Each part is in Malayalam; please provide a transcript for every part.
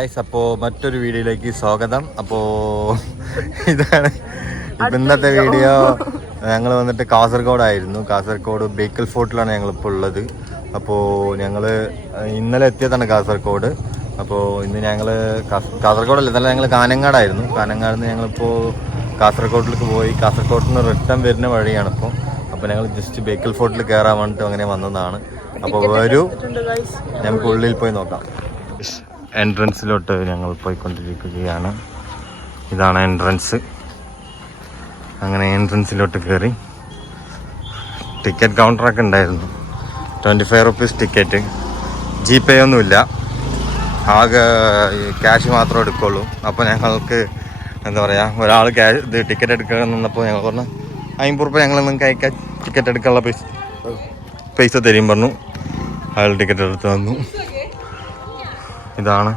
അപ്പോൾ മറ്റൊരു വീഡിയോയിലേക്ക് സ്വാഗതം. അപ്പോൾ ഇതാണ് ഇന്നത്തെ വീഡിയോ. ഞങ്ങൾ വന്നിട്ട് കാസർഗോഡ് ബേക്കൽ ഫോർട്ടിലാണ് ഞങ്ങളിപ്പോൾ ഉള്ളത്. അപ്പോൾ ഞങ്ങൾ ഇന്നലെ എത്തിയതാണ് കാസർഗോഡ്. അപ്പോൾ ഇന്ന് ഞങ്ങൾ കാസർഗോഡല്ല, ഇന്നലെ ഞങ്ങൾ കാനങ്ങാടായിരുന്നു. കാനങ്ങാട് നിന്ന് ഞങ്ങളിപ്പോൾ കാസർഗോഡിലേക്ക് പോയി. കാസർഗോഡിൽ നിന്ന് റിട്ടേൺ വരുന്ന വഴിയാണ് ഇപ്പോൾ. അപ്പോൾ ഞങ്ങൾ ജസ്റ്റ് ബേക്കൽ ഫോർട്ടിൽ കയറാൻ വേണ്ടിയിട്ട് അങ്ങനെ വന്നതാണ്. അപ്പോൾ നമുക്ക് ഉള്ളിൽ പോയി നോക്കാം. എൻട്രൻസിലോട്ട് ഞങ്ങൾ പോയിക്കൊണ്ടിരിക്കുകയാണ്. ഇതാണ് എൻട്രൻസ്. അങ്ങനെ എൻട്രൻസിലോട്ട് കയറി. ടിക്കറ്റ് കൗണ്ടറൊക്കെ ഉണ്ടായിരുന്നു. 25 റുപ്പീസ് ടിക്കറ്റ്. GPay ഒന്നുമില്ല, ആകെ ക്യാഷ് മാത്രമേ എടുക്കുള്ളൂ. അപ്പോൾ ഞങ്ങൾക്ക് എന്താ പറയുക, ഒരാൾ ടിക്കറ്റ് എടുക്കാൻ നിന്നപ്പോൾ ഞങ്ങൾ പറഞ്ഞു 50 റുപ്യ ഞങ്ങൾ നിങ്ങൾക്ക് അയക്കാൻ ടിക്കറ്റ് എടുക്കാനുള്ള പൈസ തരും പറഞ്ഞു. അയാൾ ടിക്കറ്റ് എടുത്ത് തന്നു. ഇതാണ്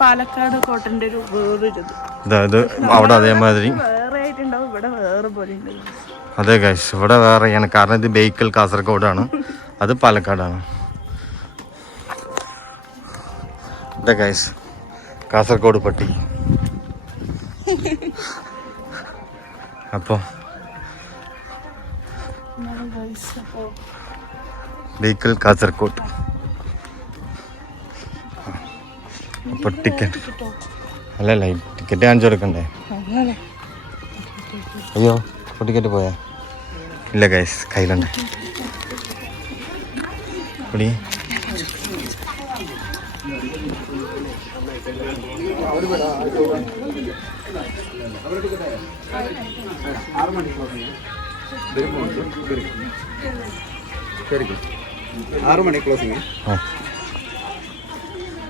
പാലക്കാട് കോട്ടന്റെ ഒരു വേറൊരു അതായത് അവിടെ അതേമാതിരി അതെ ഗൈസ്, ഇവിടെ വേറെയാണ്. കാരണം ഇത് ബേക്കൽ കാസർഗോഡാണ്, അത് പാലക്കാടാണ്. അതെ ഗൈസ്, കാസർഗോഡ് പട്ടി. അപ്പോൾ ബേക്കൽ കാസർഗോഡ്. അപ്പോൾ ടിക്കറ്റ് അല്ലല്ല, ടിക്കറ്റ് കാണിച്ചു കൊടുക്കണ്ടേ? അയ്യോ, അപ്പോൾ ടിക്കറ്റ് പോയാ? ഇല്ല ഗൈസ്, കയ്യിലുണ്ട്. കുടി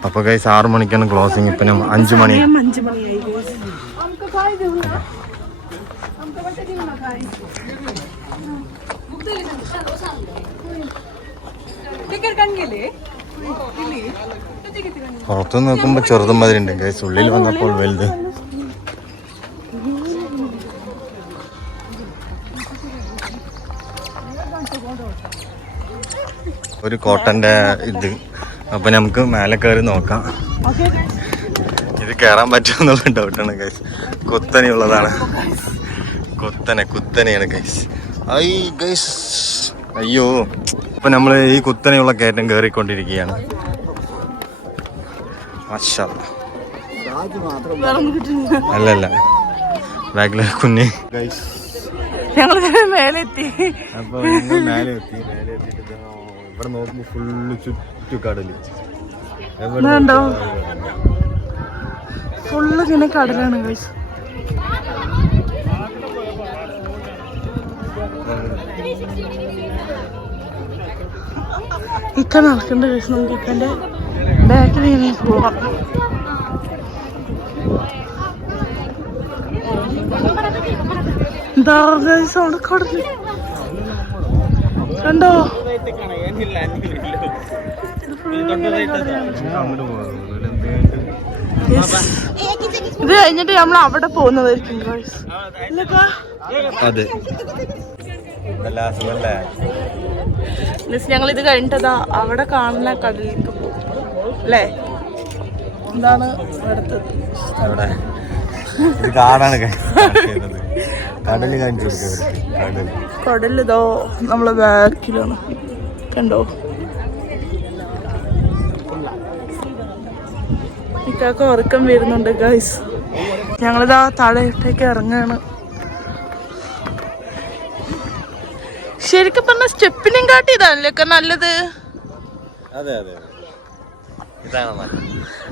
അപ്പോൾ ഗൈസ് 6 മണിക്കാണ് ക്ലോസിങ്. ഇപ്പം 5 മണി. പുറത്തു നോക്കുമ്പോൾ ചെറുതും മാതിരി ഉണ്ട് ഗൈസ്, ഉള്ളിൽ വന്നപ്പോൾ വലുത്. ഒരു കോട്ടന്റെ ഇത്. അപ്പൊ നമുക്ക് മേലെ കയറി നോക്കാം. ഇത് കയറാൻ പറ്റുമെന്നുള്ള ഡൗട്ടാണ് ഗൈസ്. കുത്തനെയുള്ളതാണ്, കുത്തനെയാണ് ഗൈസ്. ഗൈസ് അയ്യോ. അപ്പൊ നമ്മൾ ഈ കുത്തനെയുള്ള കയറ്റം കയറിക്കൊണ്ടിരിക്കുകയാണ്. അല്ലല്ല, ബാക്കിലെ കുഞ്ഞ് ഗൈസ്. മേലെത്തി. അപ്പൊ മേലെ എത്തിയിട്ട് ഇവിടെ നോക്കുമ്പോ ഫുള്ള് ചുറ്റു കടല്. ഫുള്ള് ഇങ്ങനെ കടലാണ് ഗൈസ്. ഇക്ക നടക്കണ്ട ഗൈസ്. നമുക്ക് ഇക്കന്റെ ബാക്കിൽ ഇങ്ങനെ പോവാം. എന്താ ഗൈസ് അവിടെ കടല് കണ്ടോ? ഇത് കഴിഞ്ഞിട്ട് നമ്മൾ അവിടെ പോകുന്നതായിരിക്കും. ഞങ്ങൾ ഇത് കഴിഞ്ഞിട്ടതാ അവിടെ കാണുന്ന കടലിലേക്ക് പോകും അല്ലേ? എന്താണ് അടുത്തത്? കടലിതോ നമ്മളെ ബാക്കിലാണ്, കണ്ടോ? ഇക്കാക്ക് ഉറക്കം വരുന്നുണ്ട് ഗൈസ്. ഞങ്ങളിതാ താഴേക്ക് ഇറങ്ങാണ്. ശരിക്കും പറഞ്ഞ സ്റ്റെപ്പിനും കാട്ടി ഇതാണല്ലേ നല്ലത്?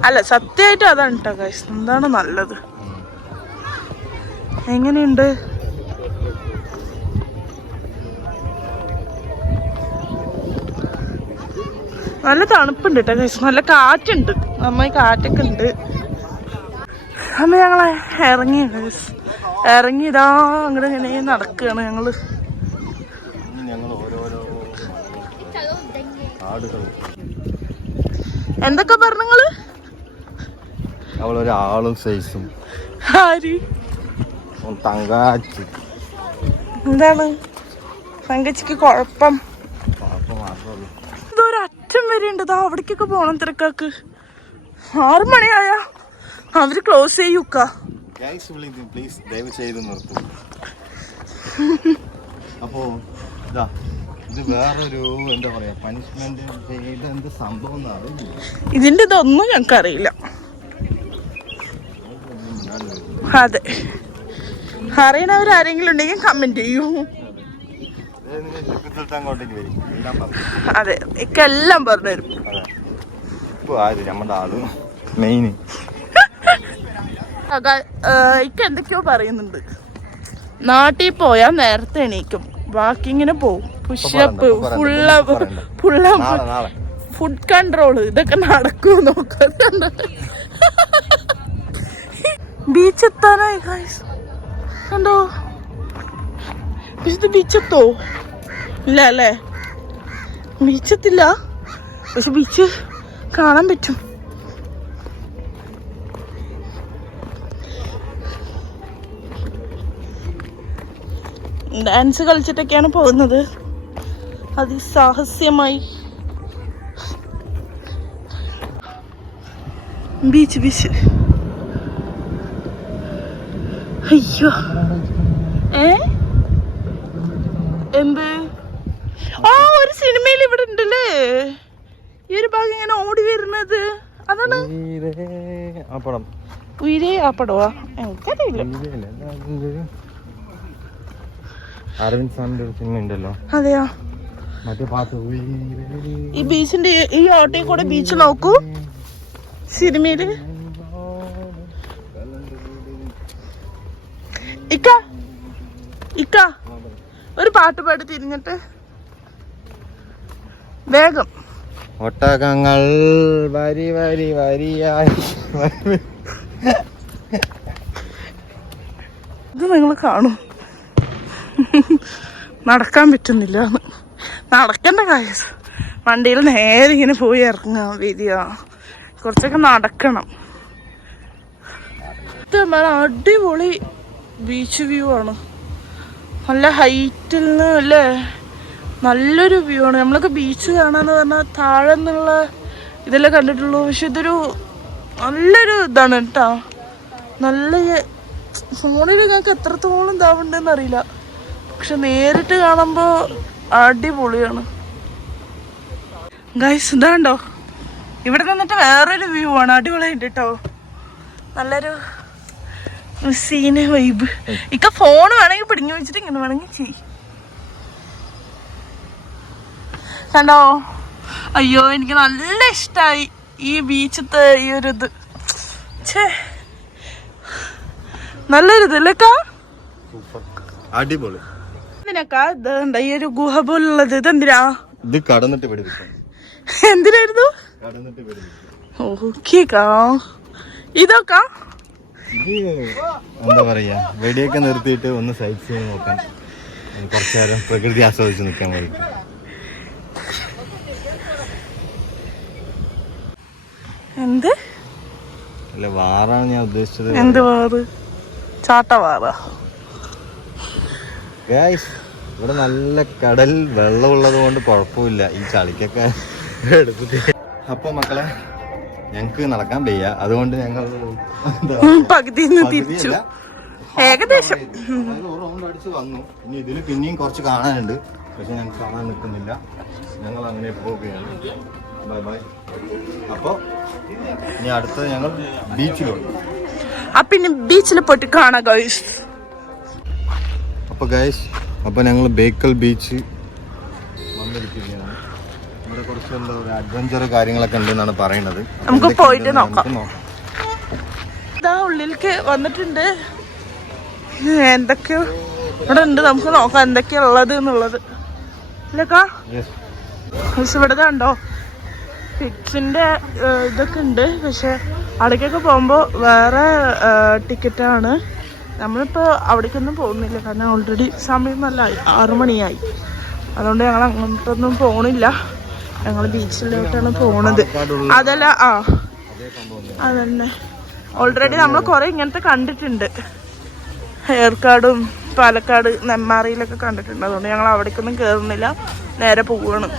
അല്ല, സത്യമായിട്ട് അതാണ് കേട്ടോ ഗൈസ്. എന്താണ് നല്ലത്? എങ്ങനെയുണ്ട്? നല്ല തണുപ്പുണ്ട് കേട്ടോ ഗൈസ്. നല്ല കാറ്റുണ്ട്, നന്നായി കാറ്റൊക്കെ ഉണ്ട്. അന്ന് ഞങ്ങൾ ഇറങ്ങി ഗൈസ്. ഇറങ്ങിയതാ അങ്ങോട്ട് ഇങ്ങനെ നടക്കുകയാണ് ഞങ്ങള്. എന്തൊക്കെ പറഞ്ഞങ്ങള്? അവളൊരാളും സൈസും. ആര്? തങ്കാച്ചി. എന്താണ് തങ്കച്ചിക്ക് കുഴപ്പം? ഇതൊരറ്റം വരെ ഉണ്ട്. അവിടേക്കൊക്കെ പോണം തിരക്കാക്ക്. 6 മണിയായ അവര് ക്ലോസ് ചെയ്യൂക്ക. അപ്പോ ഇത് വേറൊരു എന്താ പറയാ പനിഷ്മെന്റ് ചെയ്ത എന്ത് സംഭവം ഇതിന്റെ ഇതൊന്നും ഞങ്ങൾക്ക് അറിയില്ല. അതെ, അറിയണവരാരെങ്കിലും ഉണ്ടെങ്കിൽ കമന്റ് ചെയ്യൂ. അതെ, എല്ലാം പറഞ്ഞു തരും. നമ്മുടെ ആള് മെയിൻ ഇക്ക എന്തൊക്കെയോ പറയുന്നുണ്ട്. നാട്ടിൽ പോയാൽ നേരത്തെ എണീക്കും, വാക്കിങ്ങിന് പോവും, പുഷപ്പ്, ഫുഡ് കൺട്രോള്, ഇതൊക്കെ നടക്കൂ നോക്കുന്നുണ്ട്. ബീച്ച് എത്താനായി കണ്ടോ? ഇത് ബീച്ചെത്തോ? ഇല്ല അല്ലേ, ബീച്ചെത്തില്ല. പക്ഷെ ബീച്ച് കാണാൻ പറ്റും. ഡാൻസ് കളിച്ചിട്ടൊക്കെയാണ് പോകുന്നത്, അതിസാഹസ്യമായി. ബീച്ച് ബീച്ച് അയ്യോ എന്ത് ഒരു സിനിമയിൽ ഇവിടെ ഉണ്ടല്ലേ ഈ ഒരു ഭാഗം ഇങ്ങനെ ഓടി വരുന്നത്. അതാണ് ഉയരേ ആ പടവാ, എനിക്കറിയില്ല. അരവിന്ദ് സ്വാമിന്റെ ഒരു സിനിമ ഉണ്ടല്ലോ. അതെയോ? മറ്റേ പാട്ട് ഈ ബീച്ചിന്റെ ഈ ഓട്ടയിൽ കൂടെ ബീച്ച് നോക്കൂ സിനിമയില്. ഇക്ക ഇക്ക ഒരു പാട്ട് പാടി തിരിഞ്ഞിട്ട് വേഗം. ഒട്ടകങ്ങൾ വരി വരി വരിയായി. ഇത് നിങ്ങൾ കാണും. നടക്കാൻ പറ്റുന്നില്ല, നടക്കേണ്ട കാര്യം. വണ്ടിയിൽ നേരെ ഇങ്ങനെ പോയി ഇറങ്ങുക, വരിക, കുറച്ചൊക്കെ നടക്കണം. അടിപൊളി ബീച്ച് വ്യൂ ആണ്, നല്ല ഹൈറ്റിൽ നിന്ന് അല്ലേ, നല്ലൊരു വ്യൂ ആണ്. നമ്മളൊക്കെ ബീച്ച് കാണാന്ന് പറഞ്ഞാൽ താഴെ നിന്നുള്ള ഇതെല്ലാം കണ്ടിട്ടുള്ളൂ. പക്ഷെ ഇതൊരു നല്ലൊരു ഇതാണ് കേട്ടോ. നല്ല ഫോണിൽ ഞങ്ങൾക്ക് എത്രത്തോളം ഇതാവുണ്ടെന്ന് അറിയില്ല, പക്ഷെ നേരിട്ട് കാണുമ്പോൾ അടിപൊളിയാണ്. ഗൈസ് ഇതാണ്ടോ, ഇവിടെ നിന്നിട്ട് വേറൊരു വ്യൂ ആണ്, അടിപൊളിയായിട്ട് കേട്ടോ. നല്ലൊരു സീന് വൈബ്. ഇക്ക ഫോൺ വേണമെങ്കിൽ പിടിഞ്ഞു വെച്ചിട്ട് ഇങ്ങനെ വേണമെങ്കിൽ ചെയ്യും. കണ്ടോ? അയ്യോ എനിക്ക് നല്ല ഇഷ്ടമായി ഈ ബീച്ചത്തെ ഈ ഒരു ഇത്. നല്ലൊരു ഇതല്ലേക്കാ, അടിപൊളി. എന്തിനാക്കാ ഇത് ഈ ഒരു ഗുഹ പോലുള്ളത്? ഇതെന്തിനാ? ഇത് കടന്നിട്ട് പിടിപ്പിക്കാം. എന്തിനായിരുന്നു? ഓക്കേക്കാ ഇതൊക്കെ എന്താ പറയാ, വെടിയൊക്കെ നിർത്തിയിട്ട് ഒന്ന് സൈറ്റ് സീൻ നോക്കാൻ, കുറച്ചു നേരം പ്രകൃതി ആസ്വദിച്ച് നിൽക്കാൻ വേണ്ടി. എന്ത് അല്ല, വാറാണ് ഞാൻ ഉദ്ദേശിച്ചത്. എന്ത് വാറ്? ചാട്ടവാറ. ഇവിടെ നല്ല കടൽ വെള്ളമുള്ളത് കൊണ്ട് കുഴപ്പമില്ല, ഈ ചളിക്കൊക്കെ എടുത്തിട്ട്. അപ്പൊ മക്കളെ, ഞങ്ങക്ക് നടക്കാൻ വയ്യ, അതുകൊണ്ട് ഞങ്ങൾ പകുതി തിരിച്ചു, ഏകദേശം റൗണ്ട് അടിച്ച് വന്നു. ഇനി ഇതില് പിന്നെയും കുറച്ച് കാണാനുണ്ട്, പക്ഷെ ഞങ്ങൾക്ക് കാണാൻ നിൽക്കുന്നില്ല. ഞങ്ങൾ അങ്ങനെ പോവുകയാണ്. Bye bye. അപ്പൊ ഇനി അടുത്തത് ഞങ്ങൾ ബീച്ചിലുണ്ട്. പിന്നെ ബീച്ചിൽ പോയിട്ട് കാണാം ഗൈസ്. അപ്പൊ ഞങ്ങൾ ബേക്കൽ ബീച്ച് വന്നിരിക്കുകയാണ്. ഇവിടെ കുറച്ച് എന്താ പറയുക, അഡ്വഞ്ചർ കാര്യങ്ങളൊക്കെ ഉണ്ടെന്നാണ് പറയുന്നത്. നമുക്ക് പോയിട്ട് നോക്കാം. ഇതാ ഉള്ളിലേക്ക് വന്നിട്ടുണ്ട്, എന്തൊക്കെയോ ഇവിടെ ഉണ്ട്, നമുക്ക് നോക്കാം എന്തൊക്കെയാ ഉള്ളത് എന്നുള്ളത്. ഇല്ലക്കാ ഇവിടെ കണ്ടോ പിക്സിന്റെ ഇതൊക്കെ ഉണ്ട്, പക്ഷെ അവിടേക്കൊക്കെ പോകുമ്പോൾ വേറെ ടിക്കറ്റാണ്. നമ്മളിപ്പോൾ അവിടേക്കൊന്നും പോകുന്നില്ല, കാരണം ഓൾറെഡി സമയം നല്ല 6 മണിയായി. അതുകൊണ്ട് ഞങ്ങൾ അങ്ങോട്ടൊന്നും പോണില്ല, ഞങ്ങൾ ബീച്ചിലോട്ടാണ് പോണത്. അതല്ല അതന്നെ ഓൾറെഡി നമ്മൾ കുറെ ഇങ്ങനത്തെ കണ്ടിട്ടുണ്ട്, ഏർക്കാടും പാലക്കാട് നെന്മാറയിലൊക്കെ കണ്ടിട്ടുണ്ട്. അതുകൊണ്ട് ഞങ്ങൾ അവിടേക്കൊന്നും കയറുന്നില്ല, നേരെ പോവുകയാണ്.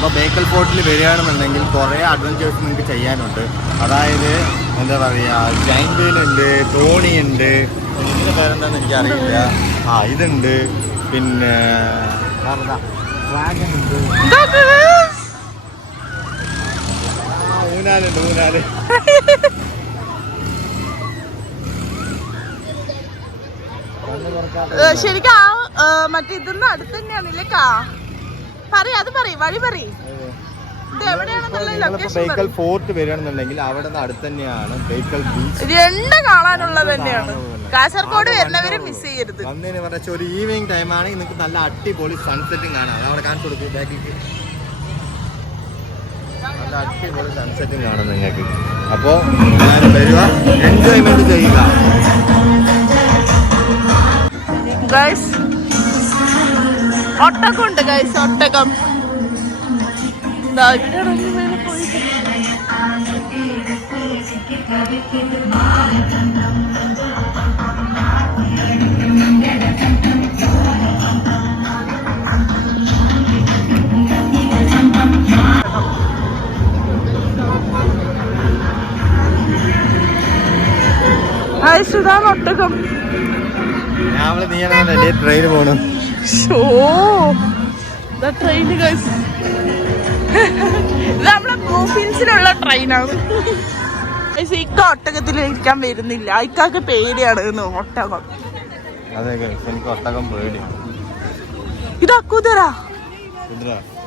അപ്പോൾ ബേക്കൽ ഫോർട്ടിൽ വരികയാണെന്നുണ്ടെങ്കിൽ കുറേ അഡ്വഞ്ചേഴ്സ് നിങ്ങൾക്ക് ചെയ്യാനുണ്ട്. അതായത് എന്താ പറയുക, ജൈന്റ് വീൽ ഉണ്ട്, തോണി ഉണ്ട്, ഇതിൻ്റെ പേരെന്താണെന്ന് എനിക്കറിയില്ല. ഇതുണ്ട്, പിന്നെ ഡ്രാഗൺ ഉണ്ട്, ഊനാലുണ്ട്, ഊനാല്. ശരിക്കും മറ്റേ ഇതൊന്നും അടുത്ത് തന്നെയാണല്ലേ കാ? അത് വഴി പറയും. ബേക്കൽ ഫോർട്ട് വരികയാണെന്നുണ്ടെങ്കിൽ അവിടെ നിന്ന് അടുത്ത് തന്നെയാണ് ബേക്കൽ ബീച്ച്. രണ്ട് കാണാനുള്ളത് തന്നെയാണ്. കാസർഗോഡ് വരുന്നവരെ മിസ് ചെയ്യരുത്. വന്നതിന് പറഞ്ഞ ഒരു ഈവനിങ് ടൈമാണ്. നിങ്ങൾക്ക് നല്ല അടിപൊളി സൺസെറ്റും കാണാം. അവിടെ കാണിച്ചു കൊടുക്കും ബാക്കിലേക്ക്. നല്ല അടിപൊളി സൺസെറ്റും കാണാം നിങ്ങൾക്ക്. അപ്പോൾ ഞാൻ വരിക, എൻജോയ്മെന്റ് ചെയ്യുക. ഗൈസ് ഒട്ടകം ഉണ്ട്, ഗൈസ് ഒട്ടകം. ഇതാണ് ഒട്ടകം. ട്രെയിന് പോണു. ട്രെയിന് ഗൈസ്, ഇത് നമ്മളെ ബ്ലൂഫിൽസിലുള്ള ട്രെയിനാണ്. ഇക്ക ഒട്ടകത്തിൽ ഇരിക്കാൻ വരുന്നില്ല, ഇക്കാക്ക് പേടിയാണ് ഒട്ടകം. അതെ എനിക്ക് ഒട്ടകം പേടി. ഇതാ കുതിര.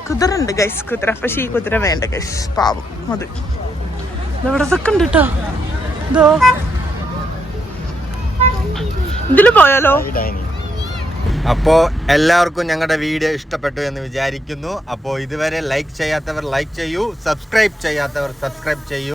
കുതിര ഉണ്ട് ഗൈസ്, കുതിര. പക്ഷെ ഈ കുതിര വേണ്ട ഗൈസ്, പാവം. അത് ഇവിടെ ഇതൊക്കെ ഉണ്ട് കേട്ടോ. ഇതോ ഇതില് പോയാലോ? അപ്പോൾ എല്ലാവർക്കും ഞങ്ങളുടെ വീഡിയോ ഇഷ്ടപ്പെട്ടു എന്ന് വിചാരിക്കുന്നു. അപ്പോൾ ഇതുവരെ ലൈക്ക് ചെയ്യാത്തവർ ലൈക്ക് ചെയ്യൂ, സബ്സ്ക്രൈബ് ചെയ്യാത്തവർ സബ്സ്ക്രൈബ് ചെയ്യൂ.